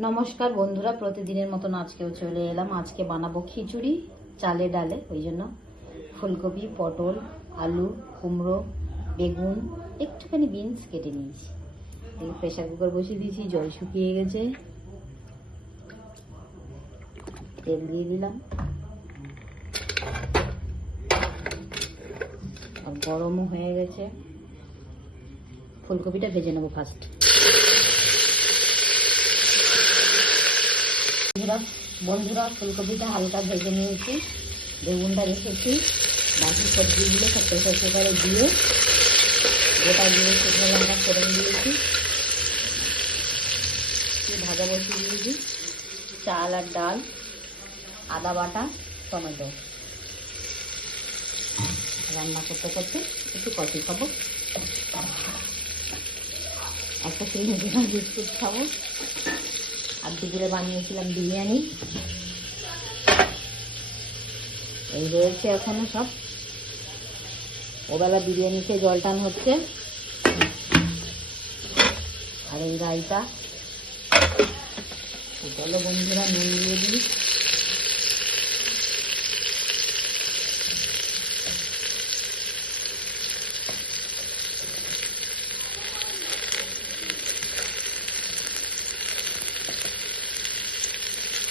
নমস্কার বন্ধুরা, প্রতিদিনের মতন আজকেও চলে এলাম। আজকে বানাবো খিচুড়ি চালে ডালে। ওই জন্য ফুলকপি, পটল, আলু, কুমড়ো, বেগুন, একটুখানি বিনস কেটে নিয়েছি। প্রেসার কুকার বসিয়ে দিয়েছি, জল শুকিয়ে গেছে, তেল দিয়ে দিলাম আর গরমও হয়ে গেছে। ফুলকপিটা ভেজে নেবো ফার্স্ট। বন্ধুরা ফুলকপিটা হালকা ভেজে নিয়েছি, বেগুনটা রেখেছি, বাকি সবজিগুলো সব প্রেসার কুকারে দিয়ে গোটা দিয়ে শুকনো লঙ্কা ফোড়ন দিয়েছি, ভাজা বসিয়ে দিয়েছি, চাল আর ডাল, আদা বাটা, টমেটো। রান্না করতে করতে একটু কফি খাবো, একটা ক্রিম বিস্কুট খাবো, আর দুপুরে বানিয়েছিলাম বিরিয়ানি। এই রয়েছে এখনো সব। ওবেলা বিরিয়ানি খেয়ে জল টান হচ্ছে, আর এই রায়তা। চলো বন্ধুরা নুন দিয়ে দিই,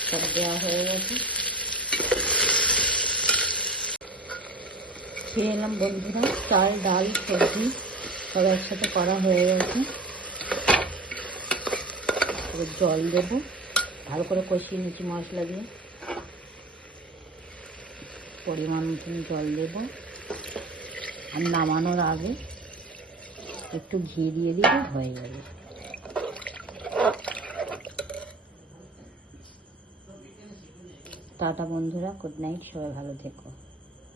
সব দেওয়া হয়ে গেছে। খেয়ে এলাম বন্ধুরা, চাল ডাল সবজি সব একসাথে করা হয়ে গেছে। জল দেবো, ভালো করে কষিয়ে নিচ্ছি মশলা দিয়ে, পরিমাণ মতন জল দেবো। আর নামানোর আগে একটু ঘি দিয়ে দিলে হয়ে যাবে। টাটা বন্ধুরা, গুড নাইট, সবাই ভালো থেকো।